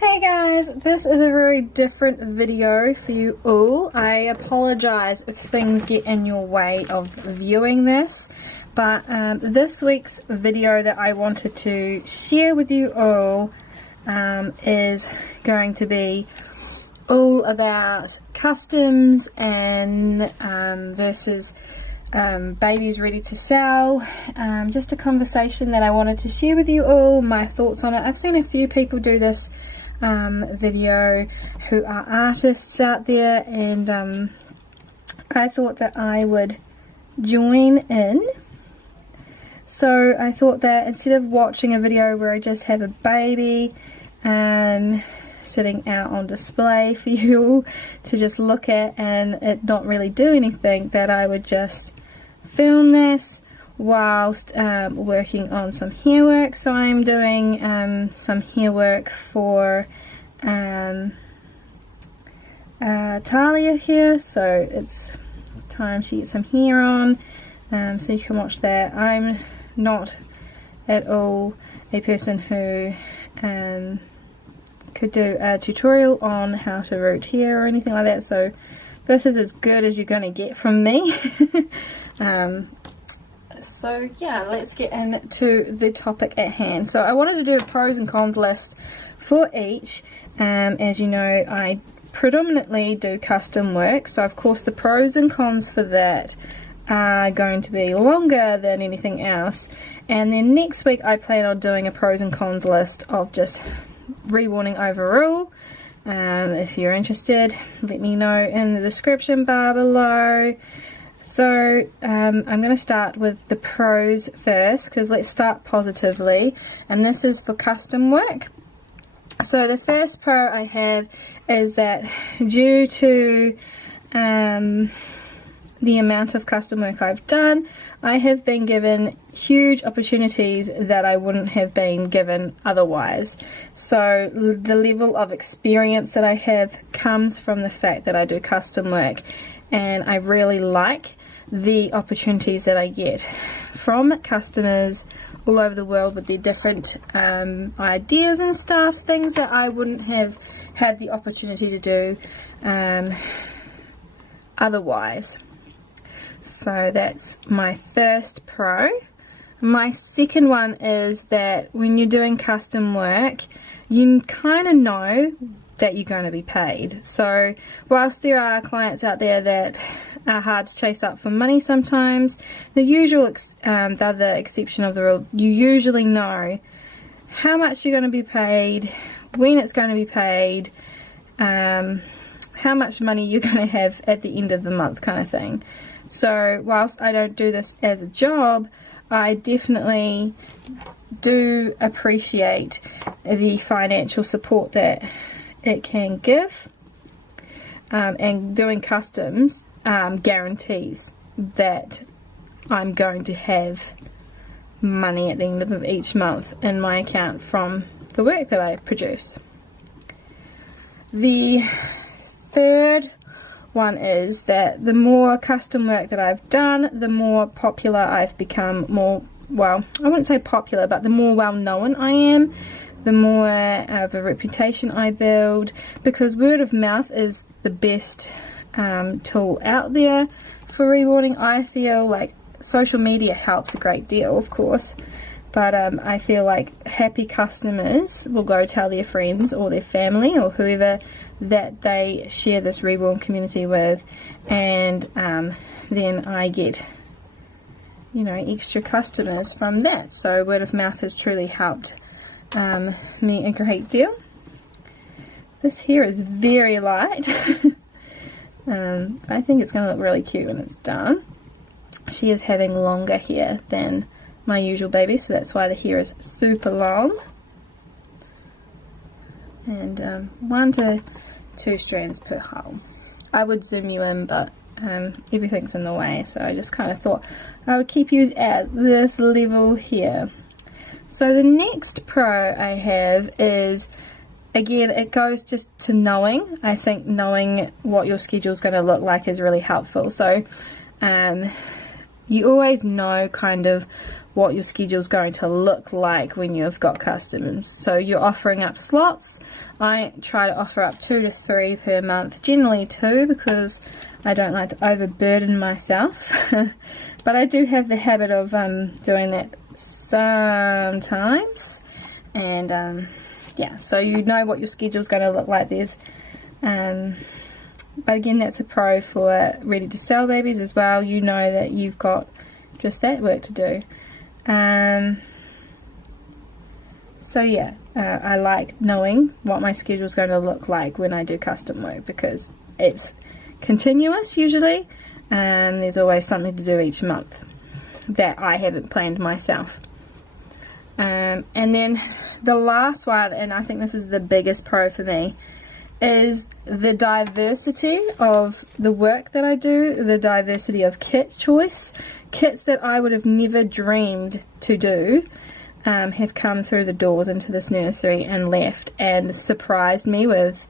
Hey guys, this is a very different video for you all. I apologize if things get in your way of viewing this, but this week's video that I wanted to share with you all is going to be all about customs and versus babies ready to sell. Just a conversation that I wanted to share with you all, my thoughts on it. I've seen a few people do this video who are artists out there, and I thought that I would join in. So I thought that instead of watching a video where I just have a baby sitting out on display for you all to just look at and it not really do anything, that I would just film this whilst working on some hair work. So I'm doing some hair work for Tahlia here, so it's time she gets some hair on, so you can watch that. I'm not at all a person who could do a tutorial on how to root hair or anything like that, so this is as good as you're going to get from me. So yeah, let's get into the topic at hand. So I wanted to do a pros and cons list for each. As you know, I predominantly do custom work, so of course the pros and cons for that are going to be longer than anything else. And then next week I plan on doing a pros and cons list of just reborning overall. If you're interested, let me know in the description bar below. So I'm going to start with the pros first, because let's start positively, and this is for custom work. So the first pro I have is that due to the amount of custom work I've done, I have been given huge opportunities that I wouldn't have been given otherwise. So the level of experience that I have comes from the fact that I do custom work, and I really like the opportunities that I get from customers all over the world with their different ideas and stuff, things that I wouldn't have had the opportunity to do otherwise. So that's my first pro. My second one is that when you're doing custom work, you kind of know that you're going to be paid. So whilst there are clients out there that are hard to chase up for money sometimes, the other exception of the rule, you usually know how much you're going to be paid, when it's going to be paid, how much money you're going to have at the end of the month, kind of thing. So whilst I don't do this as a job, I definitely do appreciate the financial support that it can give, and doing customs guarantees that I'm going to have money at the end of each month in my account from the work that I produce. The third one is that the more custom work that I've done, the more popular I've become. Well, I wouldn't say popular, but the more well known I am, the more of a reputation I build, because word of mouth is the best tool out there for rewarding. I feel like social media helps a great deal, of course, but I feel like happy customers will go tell their friends or their family or whoever that they share this Reborn community with, and then I get, you know, extra customers from that. So word of mouth has truly helped me a great deal. This hair is very light. I think it's going to look really cute when it's done. She is having longer hair than my usual baby, so that's why the hair is super long. And 1 to 2 strands per hole. I would zoom you in, but everything's in the way, so I just kind of thought I would keep you at this level here. So the next pro I have is, again, it goes just to knowing. I think knowing what your schedule is going to look like is really helpful. So you always know kind of what your schedule is going to look like when you've got customers. So you're offering up slots. I try to offer up 2 to 3 per month, generally 2, because I don't like to overburden myself. But I do have the habit of doing that sometimes. And yeah, so you know what your schedule is going to look like. There's but again, that's a pro for ready to sell babies as well. You know that you've got just that work to do. So yeah, I like knowing what my schedule is going to look like when I do custom work, because it's continuous usually, and there's always something to do each month that I haven't planned myself. And then the last one, and I think this is the biggest pro for me, is the diversity of the work that I do, the diversity of kit choice. Kits that I would have never dreamed to do have come through the doors into this nursery and left, and surprised me with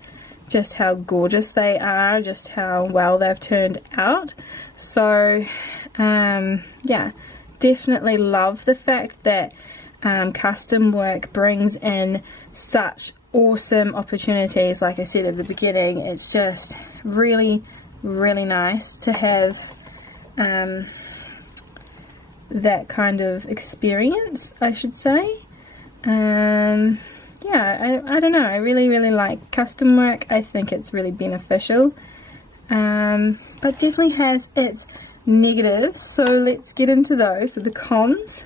just how gorgeous they are, just how well they've turned out. So yeah, definitely love the fact that custom work brings in such awesome opportunities. Like I said at the beginning, it's just really, really nice to have that kind of experience, I should say. Yeah, I don't know, I really, really like custom work. I think it's really beneficial, but definitely has its negatives, so let's get into those. So the cons,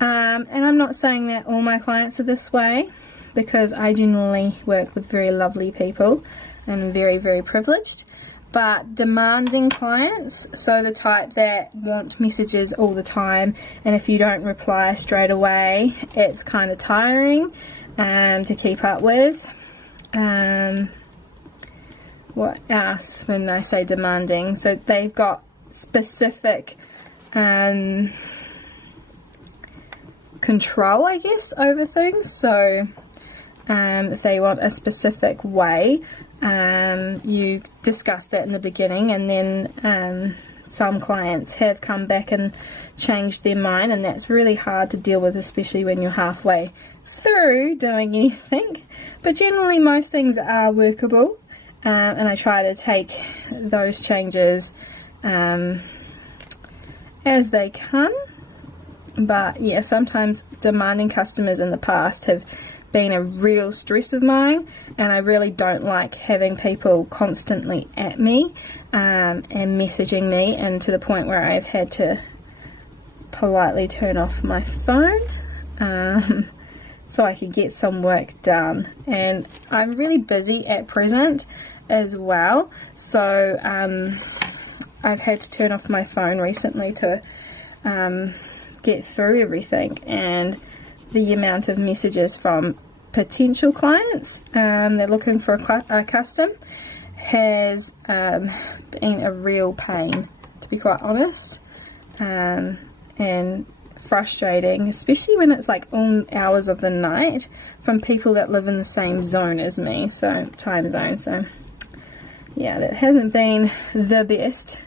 and I'm not saying that all my clients are this way, because I generally work with very lovely people and very, very privileged. But demanding clients, so the type that want messages all the time, and if you don't reply straight away, it's kind of tiring to keep up with. What else when I say demanding? So they've got specific control, I guess, over things. So if they want a specific way, you discussed that in the beginning, and then some clients have come back and changed their mind, and that's really hard to deal with, especially when you're halfway through doing anything. But generally most things are workable, and I try to take those changes as they come. But yeah, sometimes demanding customers in the past have been a real stress of mine, and I really don't like having people constantly at me and messaging me, and to the point where I've had to politely turn off my phone so I could get some work done. And I'm really busy at present as well, so I've had to turn off my phone recently to get through everything, and the amount of messages from potential clients they're looking for a custom has been a real pain, to be quite honest, and frustrating, especially when it's like all hours of the night, from people that live in the same zone as me, so time zone. So yeah, that hasn't been the best,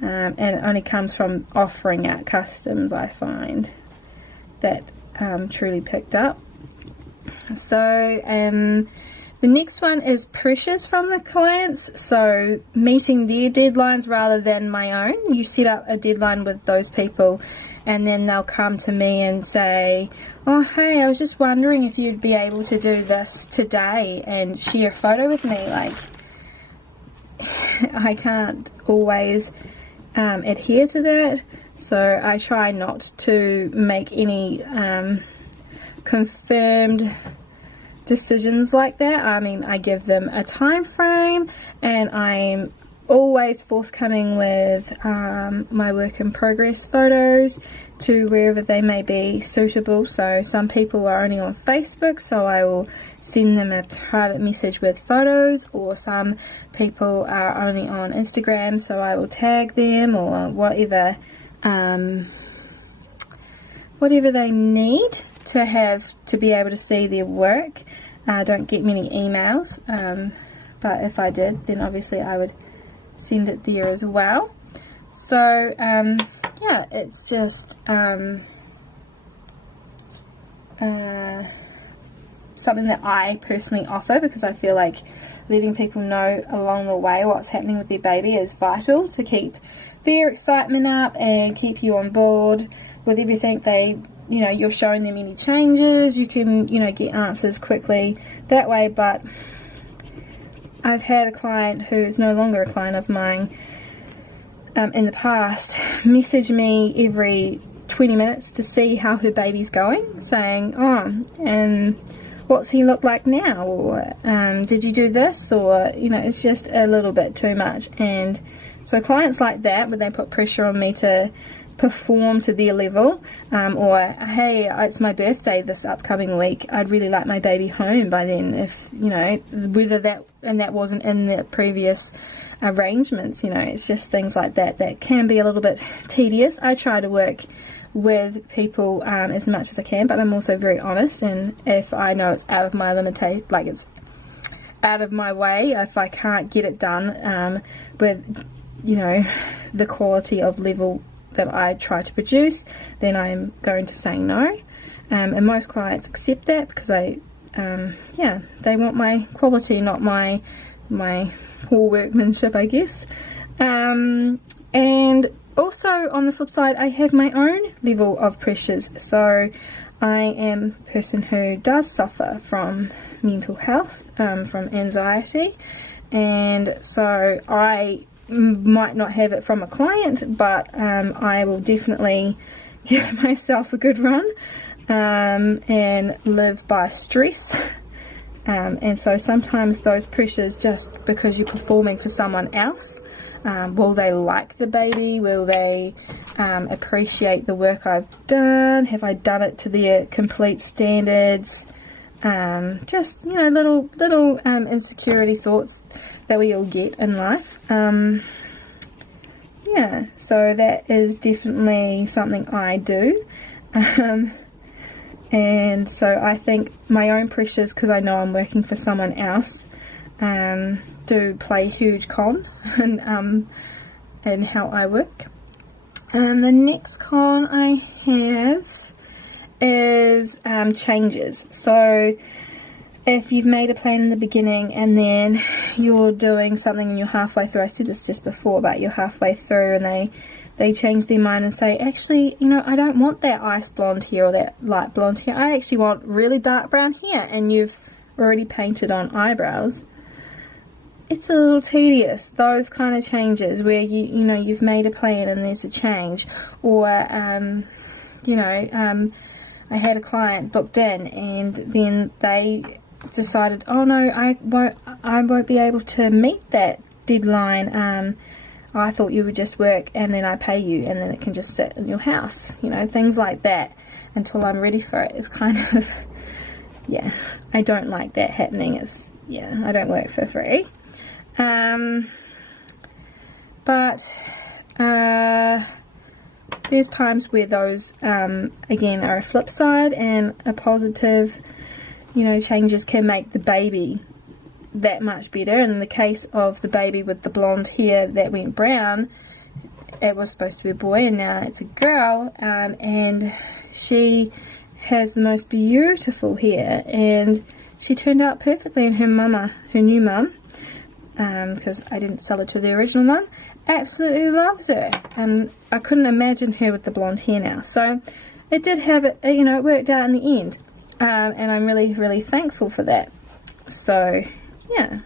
and it only comes from offering out customs, I find, that truly picked up. So the next one is pressures from the clients, so meeting their deadlines rather than my own. You set up a deadline with those people, and then they'll come to me and say, oh hey, I was just wondering if you'd be able to do this today and share a photo with me. Like, I can't always adhere to that, so I try not to make any confirmed decisions like that. I mean, I give them a time frame, and I'm always forthcoming with my work in progress photos to wherever they may be suitable. So some people are only on Facebook, so I will send them a private message with photos, or some people are only on Instagram, so I will tag them, or whatever they need to have to be able to see their work. I don't get many emails, but if I did, then obviously I would send it there as well. So yeah, it's just something that I personally offer, because I feel like letting people know along the way what's happening with their baby is vital to keep their excitement up and keep you on board with everything. You're showing them any changes, you can, get answers quickly that way. But I've had a client who's no longer a client of mine in the past message me every 20 minutes to see how her baby's going, saying, oh, and what's he look like now, or did you do this, or it's just a little bit too much. And so clients like that, where they put pressure on me to perform to their level, or hey, it's my birthday this upcoming week, I'd really like my baby home by then, if whether that wasn't in the previous arrangements. It's just things like that that can be a little bit tedious. I try to work with people as much as I can, but I'm also very honest, and if I know it's out of my limitation, like it's out of my way, if I can't get it done with the quality of level that I try to produce, then I'm going to say no. And most clients accept that, because they want my quality, not my poor workmanship, I guess. And also, on the flip side, I have my own level of pressures. So I am a person who does suffer from mental health, from anxiety, and so I might not have it from a client, but I will definitely give myself a good run and live by stress. And so sometimes those pressures, just because you're performing for someone else, will they like the baby? Will they appreciate the work I've done? Have I done it to their complete standards? Just little insecurity thoughts that we all get in life. Yeah, so that is definitely something I do. And so I think my own pressures, because I know I'm working for someone else, do play a huge con in how I work. The next con I have is changes. So if you've made a plan in the beginning and then you're doing something and you're halfway through, I said this just before, but you're halfway through and they change their mind and say, actually, I don't want that ice blonde hair or that light blonde hair, I actually want really dark brown hair, and you've already painted on eyebrows. It's a little tedious, those kind of changes where you've made a plan and there's a change. Or I had a client booked in and then they decided, oh no, I won't be able to meet that deadline. I thought you would just work and then I pay you and then it can just sit in your house. Things like that until I'm ready for it is kind of, yeah, I don't like that happening. I don't work for free. But there's times where those, again, are a flip side, and a positive, changes can make the baby that much better. In the case of the baby with the blonde hair that went brown, it was supposed to be a boy and now it's a girl, and she has the most beautiful hair, and she turned out perfectly, and her new mum, because I didn't sell it to the original mum, absolutely loves her, and I couldn't imagine her with the blonde hair now. So it did have it, it worked out in the end, and I'm really, really thankful for that. So yeah,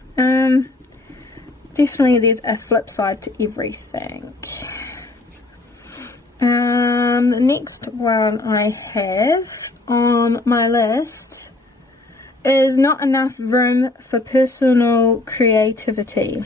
definitely there's a flip side to everything. The next one I have on my list is not enough room for personal creativity.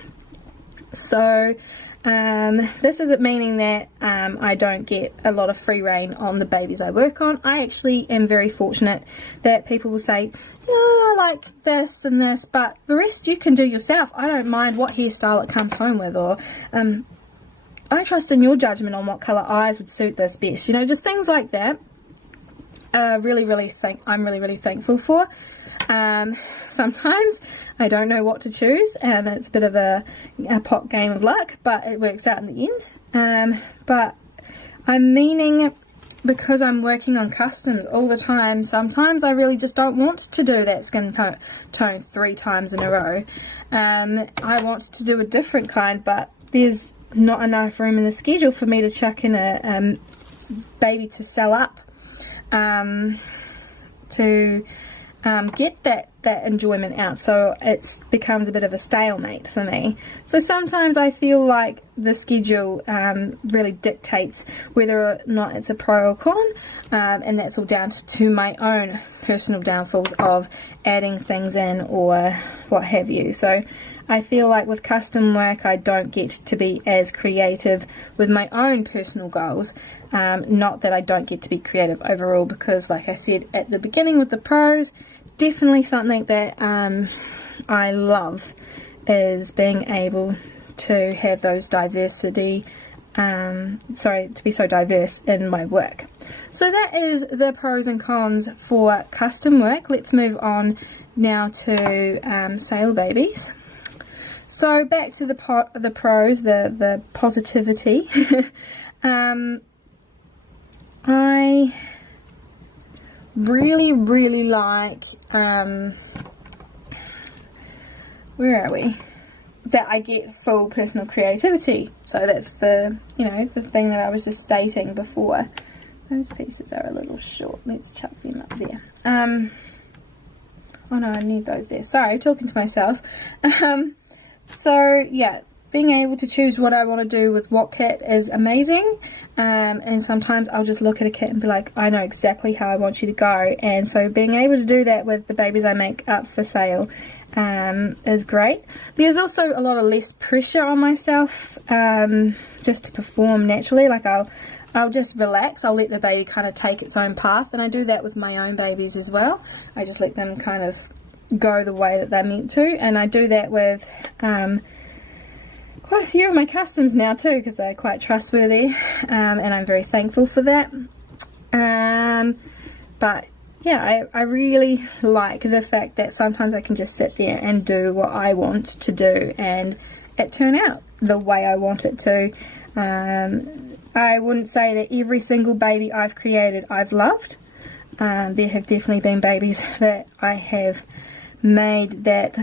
So this isn't meaning that I don't get a lot of free reign on the babies I work on. I actually am very fortunate that people will say, I like this and this, but the rest you can do yourself. I don't mind what hairstyle it comes home with, or I trust in your judgment on what colour eyes would suit this best. Just things like that. I'm really, really thankful for. Sometimes I don't know what to choose, and it's a bit of a pot game of luck, but it works out in the end. But I'm meaning because I'm working on customs all the time, sometimes I really just don't want to do that skin tone 3 times in a row. I want to do a different kind, but there's not enough room in the schedule for me to chuck in a baby to sell up to get that enjoyment out, so it becomes a bit of a stalemate for me. So sometimes I feel like the schedule really dictates whether or not it's a pro or con, and that's all down to my own personal downfalls of adding things in or what have you. So I feel like with custom work I don't get to be as creative with my own personal goals. Not that I don't get to be creative overall, because like I said at the beginning with the pros, definitely something that I love is being able to have those diversity, to be so diverse in my work. So that is the pros and cons for custom work. Let's move on now to sale babies. So back to the pros, the positivity. I really like, where are we? That I get full personal creativity. So that's the, the thing that I was just stating before. Those pieces are a little short. Let's chuck them up there. Oh no, I need those there. Sorry, talking to myself. So yeah, being able to choose what I want to do with what kit is amazing. And sometimes I'll just look at a kit and be like, I know exactly how I want you to go. And so being able to do that with the babies I make up for sale is great. There's also a lot of less pressure on myself just to perform naturally. Like I'll just relax. I'll let the baby kind of take its own path. And I do that with my own babies as well. I just let them kind of go the way that they're meant to. And I do that with quite a few of my customs now too, because they're quite trustworthy, and I'm very thankful for that. But yeah, I really like the fact that sometimes I can just sit there and do what I want to do and it turn out the way I want it to. I wouldn't say that every single baby I've created I've loved. There have definitely been babies that I have made that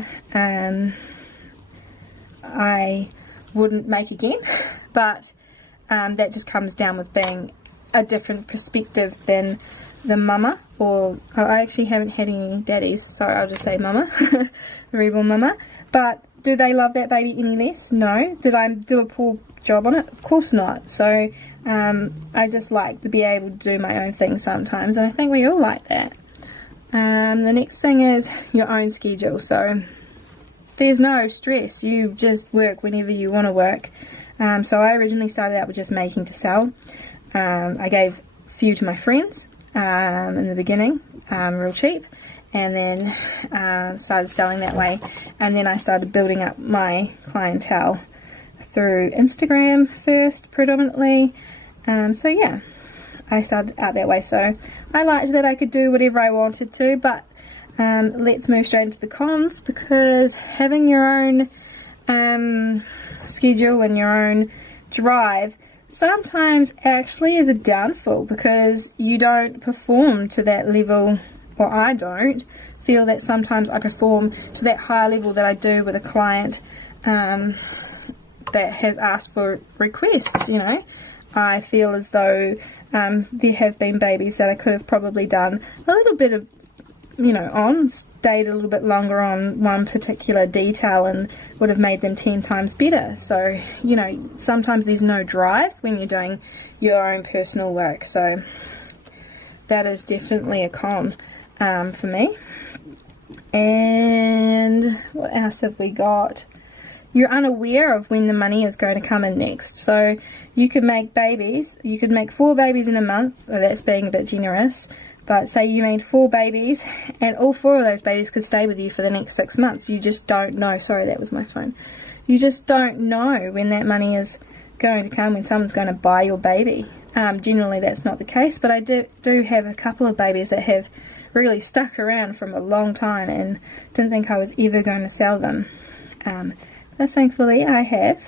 I wouldn't make again, but that just comes down with being a different perspective than the mama, or I actually haven't had any daddies, so I'll just say mama, Reborn mama. But do they love that baby any less? No. Did I do a poor job on it? Of course not. So I just like to be able to do my own thing sometimes, and I think we all like that. The next thing is your own schedule. So there's no stress, you just work whenever you want to work. So I originally started out with just making to sell. I gave a few to my friends in the beginning, real cheap, and then started selling that way. And then I started building up my clientele through Instagram first, predominantly. So yeah, I started out that way. So I liked that I could do whatever I wanted to, but let's move straight into the cons, because having your own schedule and your own drive sometimes actually is a downfall, because you don't perform to that level, or I don't feel that sometimes I perform to that high level that I do with a client that has asked for requests. I feel as though there have been babies that I could have probably done a little bit of stayed a little bit longer on one particular detail and would have made them 10 times better. So, sometimes there's no drive when you're doing your own personal work. So that is definitely a con for me. And what else have we got? You're unaware of when the money is going to come in next. So you could make babies. You could make 4 babies in a month. Well, that's being a bit generous. But say you made 4 babies, and all 4 of those babies could stay with you for the next 6 months. You just don't know. Sorry, that was my phone. You just don't know when that money is going to come, when someone's going to buy your baby. Generally, that's not the case, but I do have a couple of babies that have really stuck around from a long time and didn't think I was ever going to sell them. But thankfully, I have.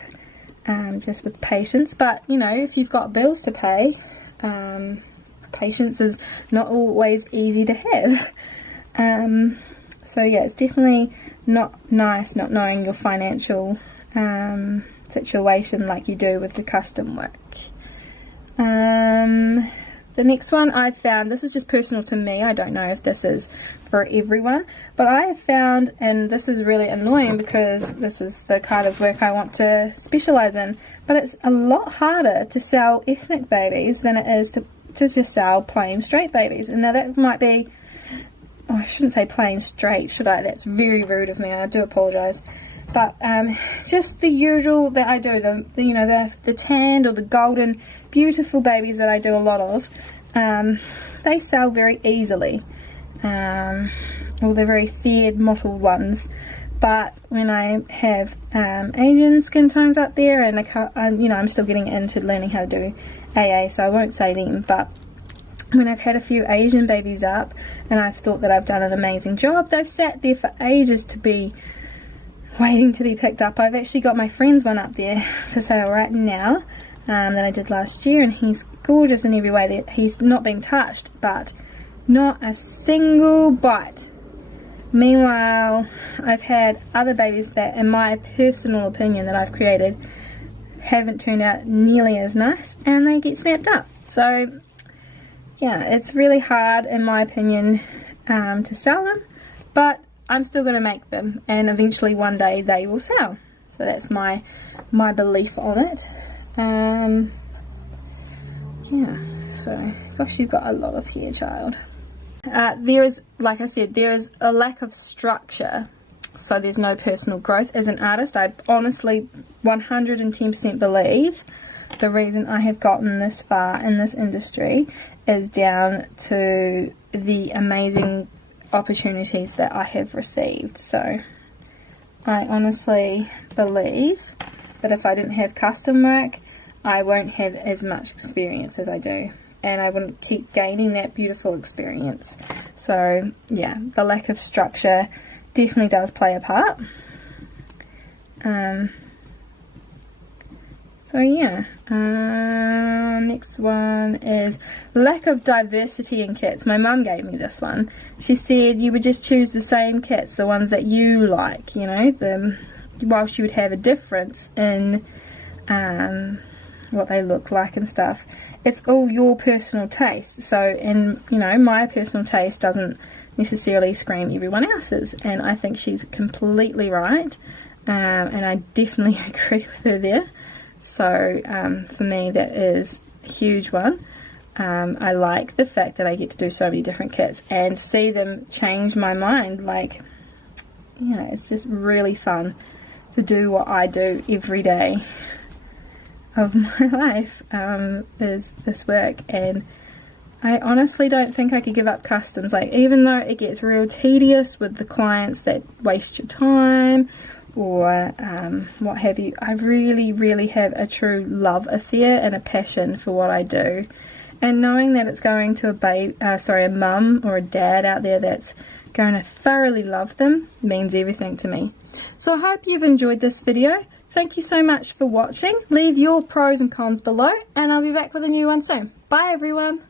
just with patience. But you know, if you've got bills to pay, patience is not always easy to have. So yeah, it's definitely not nice not knowing your financial situation like you do with the custom work. The next one I found, this is just personal to me, I don't know if this is for everyone, but I have found, and this is really annoying because this is the kind of work I want to specialise in, but it's a lot harder to sell ethnic babies than it is to just sell plain straight babies. And now that might be, oh, I shouldn't say plain straight, should I? That's very rude of me, I do apologise. But just the usual that I do, the tanned or the golden, beautiful babies that I do a lot of, they sell very easily, or the very faired mottled ones. But when I have Asian skin tones up there, and I'm still getting into learning how to do AA, so I won't say them, but when I've had a few Asian babies up and I've thought that I've done an amazing job, they've sat there for ages to be waiting to be picked up. I've actually got my friend's one up there for sale right now, that I did last year, and he's gorgeous in every way. That he's not been touched, but not a single bite. Meanwhile, I've had other babies that, in my personal opinion that I've created, haven't turned out nearly as nice, and they get snapped up. So yeah, it's really hard in my opinion to sell them, but I'm still going to make them, and eventually one day they will sell. So that's my belief on it. Yeah, so gosh, you've got a lot of hair, child. There is, like I said, there is a lack of structure, so there's no personal growth. As an artist, I honestly 110% believe the reason I have gotten this far in this industry is down to the amazing opportunities that I have received. So I honestly believe that if I didn't have custom work, I won't have as much experience as I do, and I wouldn't keep gaining that beautiful experience. So yeah, the lack of structure definitely does play a part. So yeah, next one is lack of diversity in kits. My mum gave me this one. She said you would just choose the same kits, the ones that you like, you know, whilst you would have a difference in what they look like and stuff. It's all your personal taste. So, and you know, my personal taste doesn't necessarily scream everyone else's, and I think she's completely right, and I definitely agree with her there. So for me, that is a huge one. I like the fact that I get to do so many different kits and see them change my mind. Like, you know, it's just really fun to do what I do every day of my life, is this work. And I honestly don't think I could give up customs. Like, even though it gets real tedious with the clients that waste your time or what have you, I really have a true love affair and a passion for what I do. And knowing that it's going to a mum or a dad out there that's going to thoroughly love them means everything to me. So I hope you've enjoyed this video. Thank you so much for watching. Leave your pros and cons below, and I'll be back with a new one soon. Bye everyone.